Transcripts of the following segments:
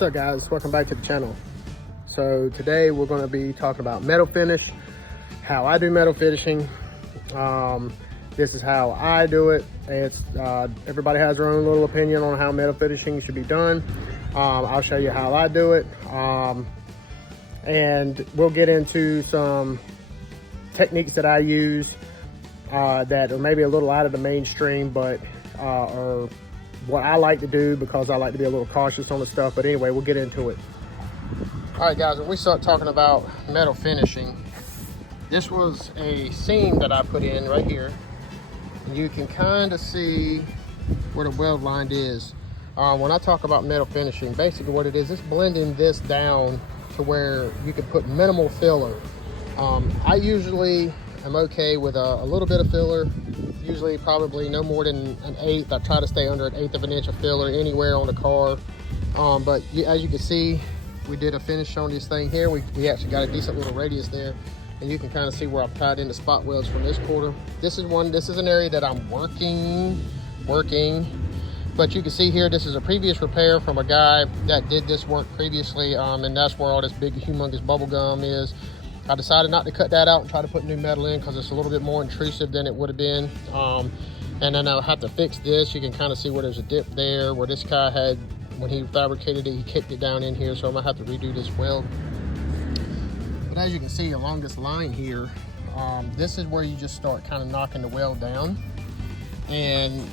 What's up, guys? Welcome back to the channel. So today we're going to be talking about metal finish, how I do metal finishing. This is how I do it. It's everybody has their own little opinion on how metal finishing should be done. I'll show you how I do it, and we'll get into some techniques that I use that are maybe a little out of the mainstream, but are what I like to do because I like to be a little cautious on the stuff. But anyway, we'll get into it. All right, guys, when we start talking about metal finishing, this was a seam that I put in right here. You can kind of see where the weld line is. When I talk about metal finishing, basically what it is blending this down to where you can put minimal filler. I usually am okay with a little bit of filler, usually probably no more than an eighth. I try to stay under an eighth of an inch of filler anywhere on the car. But as you can see, we did a finish on this thing here. We actually got a decent little radius there, and you can kind of see where I've tied in the spot welds from this quarter. This is an area that I'm working. But you can see here, this is a previous repair from a guy that did this work previously, and that's where all this big humongous bubble gum is. I decided not to cut that out and try to put new metal in because it's a little bit more intrusive than it would have been. And then I'll have to fix this. You can kind of see where there's a dip there where this guy had, when he fabricated it, he kicked it down in here. So I'm gonna have to redo this weld. But as you can see along this line here, this is where you just start kind of knocking the weld down. And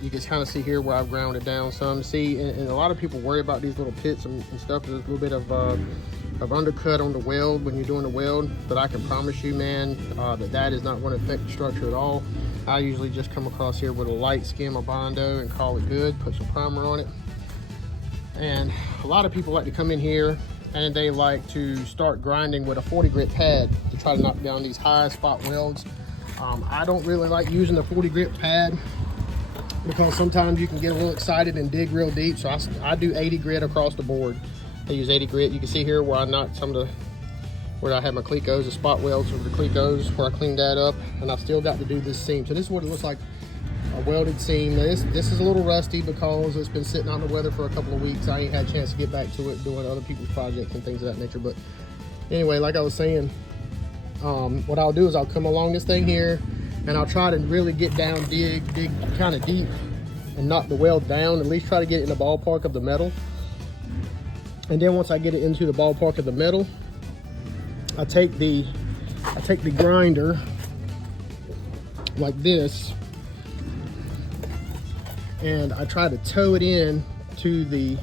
you can kind of see here where I've ground it down some. See, and a lot of people worry about these little pits and stuff. There's a little bit of undercut on the weld when you're doing the weld, but I can promise you, man, that is not going to affect the structure at all. I usually just come across here with a light skim of Bondo and call it good, put some primer on it. And a lot of people like to come in here and they like to start grinding with a 40 grit pad to try to knock down these high spot welds. I don't really like using the 40 grit pad because sometimes you can get a little excited and dig real deep. So I do 80 grit across the board. I use 80 grit. You can see here where I knocked some of the, where I had my clecos, the spot welds of the clecos, where I cleaned that up, and I've still got to do this seam. So this is what it looks like, a welded seam. Now this is a little rusty because it's been sitting out in the weather for a couple of weeks. I ain't had a chance to get back to it doing other people's projects and things of that nature. But anyway, like I was saying, what I'll do is I'll come along this thing here and I'll try to really get down, dig kind of deep and knock the weld down, at least try to get it in the ballpark of the metal. And then once I get it into the ballpark of the metal, I take the grinder like this, and I try to tow it in to the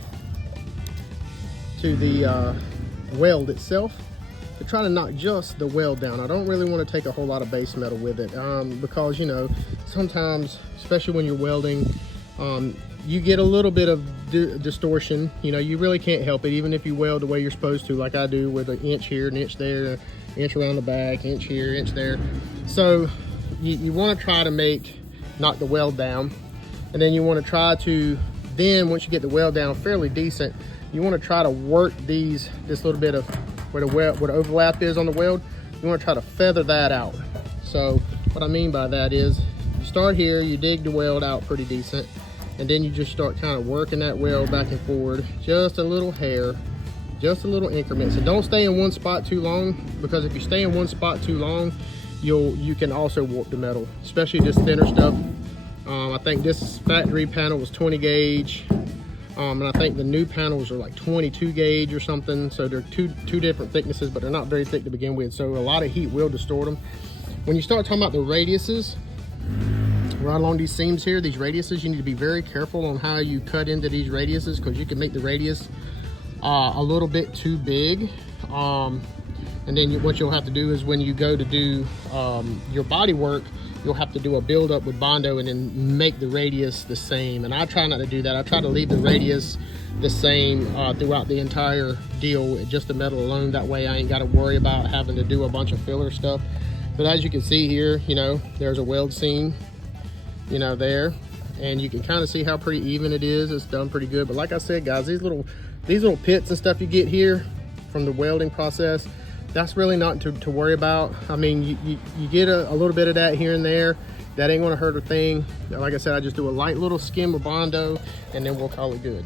weld itself to try to knock just the weld down. I don't really want to take a whole lot of base metal with it, because, you know, sometimes, especially when you're welding, you get a little bit of distortion. You know, you really can't help it, even if you weld the way you're supposed to, like I do, with an inch here, an inch there, an inch around the back, inch here, inch there. So you want to try to knock the weld down, and then you want to try to, then once you get the weld down fairly decent, you want to try to work this little bit of where the overlap is on the weld. You want to try to feather that out. So what I mean by that is, you start here, you dig the weld out pretty decent, and then you just start kind of working that weld back and forward, just a little hair, just a little increments. And don't stay in one spot too long, because if you stay in one spot too long, you can also warp the metal, especially this thinner stuff. I think this factory panel was 20 gauge, and I think the new panels are like 22 gauge or something. So they're two different thicknesses, but they're not very thick to begin with. So a lot of heat will distort them. When you start talking about the radiuses, right along these seams here, these radiuses, you need to be very careful on how you cut into these radiuses, because you can make the radius a little bit too big. And then what you'll have to do is, when you go to do your body work, you'll have to do a build-up with Bondo and then make the radius the same. And I try not to do that. I try to leave the radius the same throughout the entire deal, just the metal alone. That way I ain't got to worry about having to do a bunch of filler stuff. But as you can see here, you know, there's a weld seam, you know, there, and you can kind of see how pretty even it is. It's done pretty good. But like I said, guys, these little pits and stuff you get here from the welding process, that's really not to worry about. I mean, you get a little bit of that here and there. That ain't gonna hurt a thing. Like I said, I just do a light little skim of Bondo, and then we'll call it good.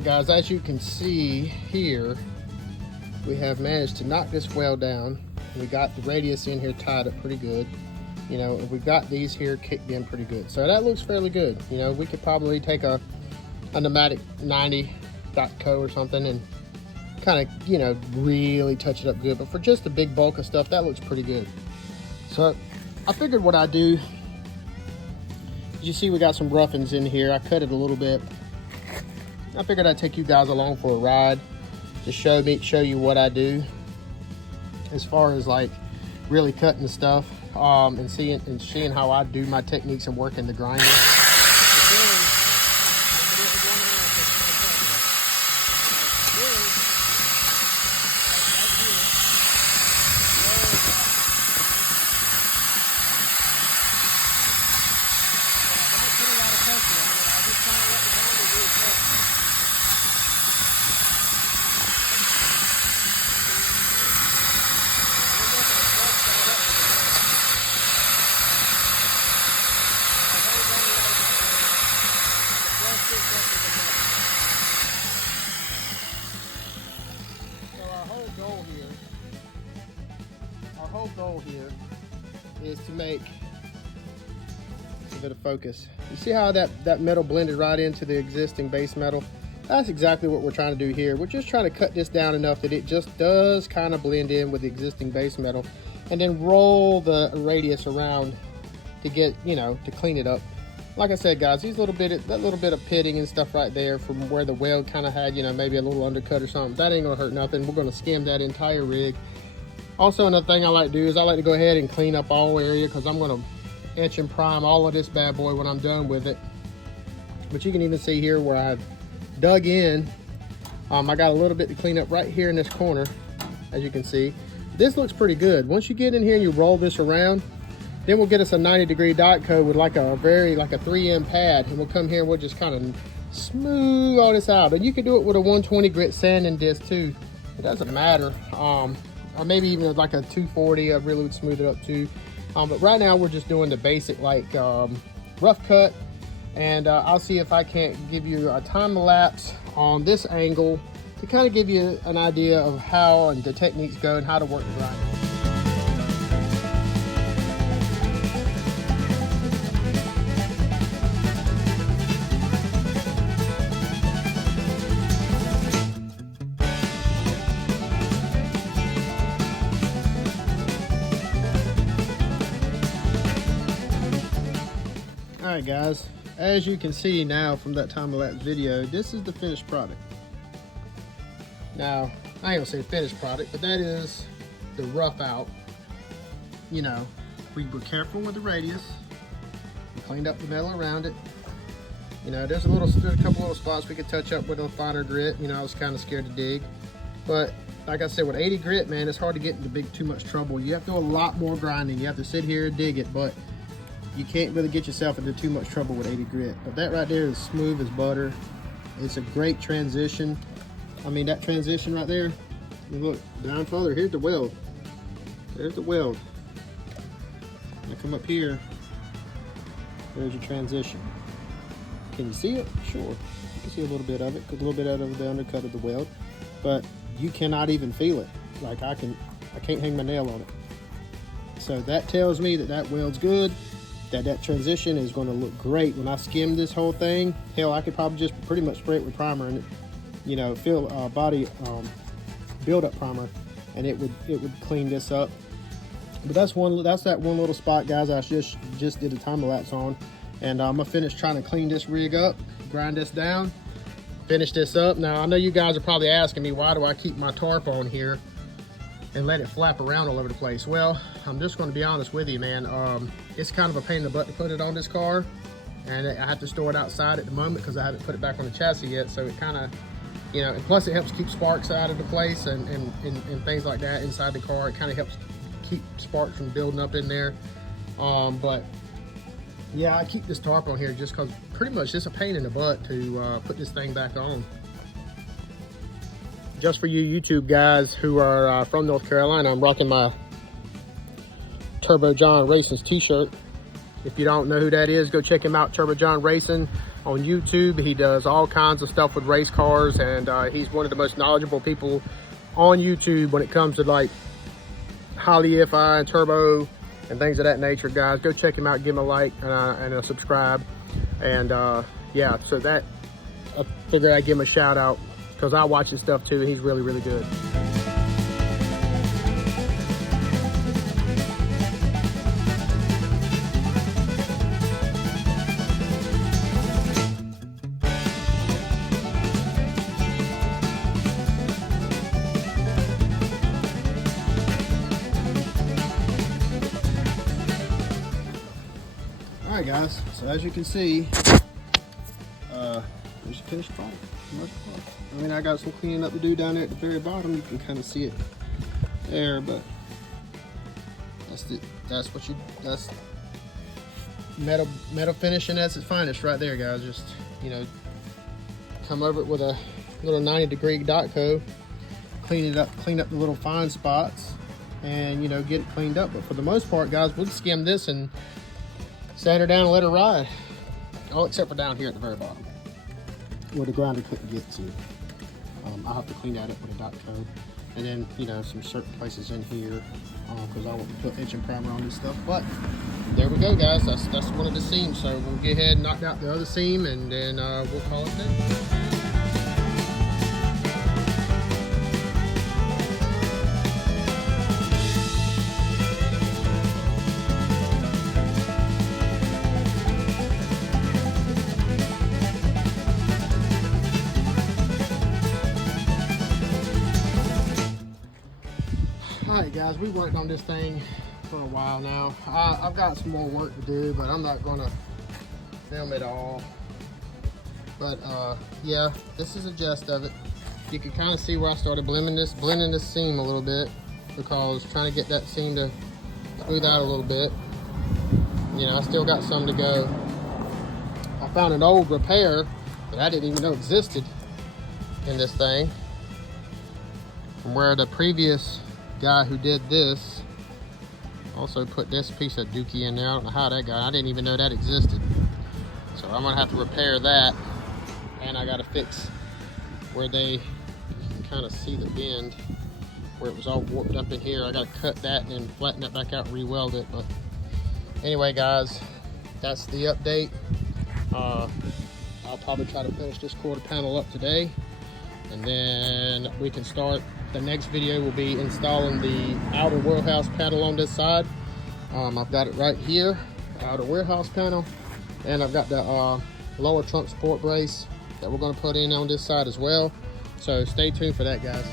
right, guys, as you can see here, we have managed to knock this well down. We got the radius in here tied up pretty good. You know, and we've got these here kicked in pretty good. So that looks fairly good. You know, we could probably take a pneumatic 90.co or something and kind of, you know, really touch it up good. But for just the big bulk of stuff, that looks pretty good. So I figured what I'd do, you see we got some roughings in here. I cut it a little bit. I figured I'd take you guys along for a ride to show you what I do as far as like really cutting the stuff, and seeing how I do my techniques and working the grinder. Our whole goal here is to make a bit of focus. You see how that metal blended right into the existing base metal? That's exactly what we're trying to do here. We're just trying to cut this down enough that it just does kind of blend in with the existing base metal, and then roll the radius around to get, you know, to clean it up. Like I said, guys, that little bit of pitting and stuff right there from where the weld kind of had, you know, maybe a little undercut or something, that ain't gonna hurt nothing. We're gonna skim that entire rig. Also, another thing I like to do is I like to go ahead and clean up all area, because I'm gonna etch and prime all of this bad boy when I'm done with it. But you can even see here where I've dug in. I got a little bit to clean up right here in this corner, as you can see. This looks pretty good. Once you get in here and you roll this around, then we'll get us a 90-degree dot coat with like a 3M pad, and we'll come here and we'll just kind of smooth all this out. And you can do it with a 120 grit sanding disc too. It doesn't matter. Or maybe even like a 240, I really would smooth it up too. But right now we're just doing the basic like rough cut, and I'll see if I can't give you a time lapse on this angle to kind of give you an idea of how and the techniques go and how to work the grinder. Alright guys, as you can see now from that time-lapse video, this is the finished product. Now, I ain't gonna say finished product, but that is the rough out. You know, we were careful with the radius. We cleaned up the metal around it. You know, there's a couple little spots we could touch up with a finer grit. You know, I was kind of scared to dig. But like I said, with 80 grit, man, it's hard to get into too much trouble. You have to do a lot more grinding. You have to sit here and dig it, but you can't really get yourself into too much trouble with 80 grit. But that right there is smooth as butter. It's a great transition. I mean, that transition right there, look, down further, here's the weld. There's the weld. Now come up here, there's your transition. Can you see it? Sure. You can see a little bit of it, a little bit out of the undercut of the weld, but you cannot even feel it. Like I can't hang my nail on it. So that tells me that that weld's good, that transition is going to look great. When I skim this whole thing, hell, I could probably just pretty much spray it with primer and, you know, fill body build-up primer, and it would clean this up. But that's that one little spot, guys, I just did a time lapse on, and I'm gonna finish trying to clean this rig up, grind this down, finish this up. Now I know you guys are probably asking me, why do I keep my tarp on here and let it flap around all over the place? Well, I'm just going to be honest with you, man. It's kind of a pain in the butt to put it on this car, and I have to store it outside at the moment because I haven't put it back on the chassis yet. So it kind of, you know, and plus it helps keep sparks out of the place and things like that inside the car. It kind of helps keep sparks from building up in there. But yeah, I keep this tarp on here just because pretty much it's a pain in the butt to put this thing back on. Just for you YouTube guys who are from North Carolina, I'm rocking my Turbo John Racing's t-shirt. If you don't know who that is, go check him out, Turbo John Racing. on YouTube. He does all kinds of stuff with race cars, and he's one of the most knowledgeable people on YouTube when it comes to like highly EFI and turbo and things of that nature. Guys, go check him out, give him a like and a subscribe. And yeah, so that I figured I'd give him a shout out because I watch his stuff too. He's really, really good. Alright guys, so as you can see, there's a finished product. I mean, I got some cleaning up to do down there at the very bottom. You can kind of see it there, but that's metal finishing at its finest right there, guys. Just, you know, come over it with a little 90-degree dot coat, clean up the little fine spots, and, you know, get it cleaned up. But for the most part, guys, we'll skim this and sand her down and let her ride. Oh, except for down here at the very bottom, where the grinder couldn't get to. I'll have to clean that up with a dot coat. And then, you know, some certain places in here, because I want to put etching primer on this stuff. But there we go, guys. That's one of the seams. So we'll go ahead and knock out the other seam, and then we'll call it there. Alright guys, we worked on this thing for a while now. I've got some more work to do, but I'm not gonna film it all. But yeah, this is a gist of it. You can kind of see where I started blending this seam a little bit, because trying to get that seam to smooth out a little bit. You know, I still got some to go. I found an old repair that I didn't even know existed in this thing, from where the previous guy who did this also put this piece of dookie in there. I don't know how that got, I didn't even know that existed. So I'm gonna have to repair that, and I gotta fix where you can kind of see the bend where it was all warped up in here. I gotta cut that and then flatten that back out and re-weld it. But anyway guys, that's the update. I'll probably try to finish this quarter panel up today, and then we can start. The next video will be installing the outer warehouse panel on this side. I've got it right here, outer warehouse panel, and I've got the lower trunk support brace that we're going to put in on this side as well. So stay tuned for that, guys.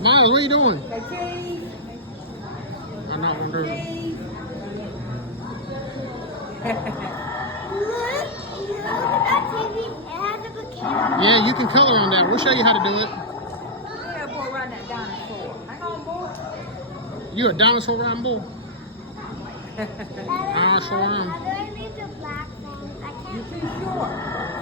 Miles, what are you doing? I'm not gonna do it. Yeah, you can color on that. We'll show you how to do it. Yeah, boy, run that dinosaur. Hang on, boy. You a dinosaur riding bull? Dinosaur riding. You're too short.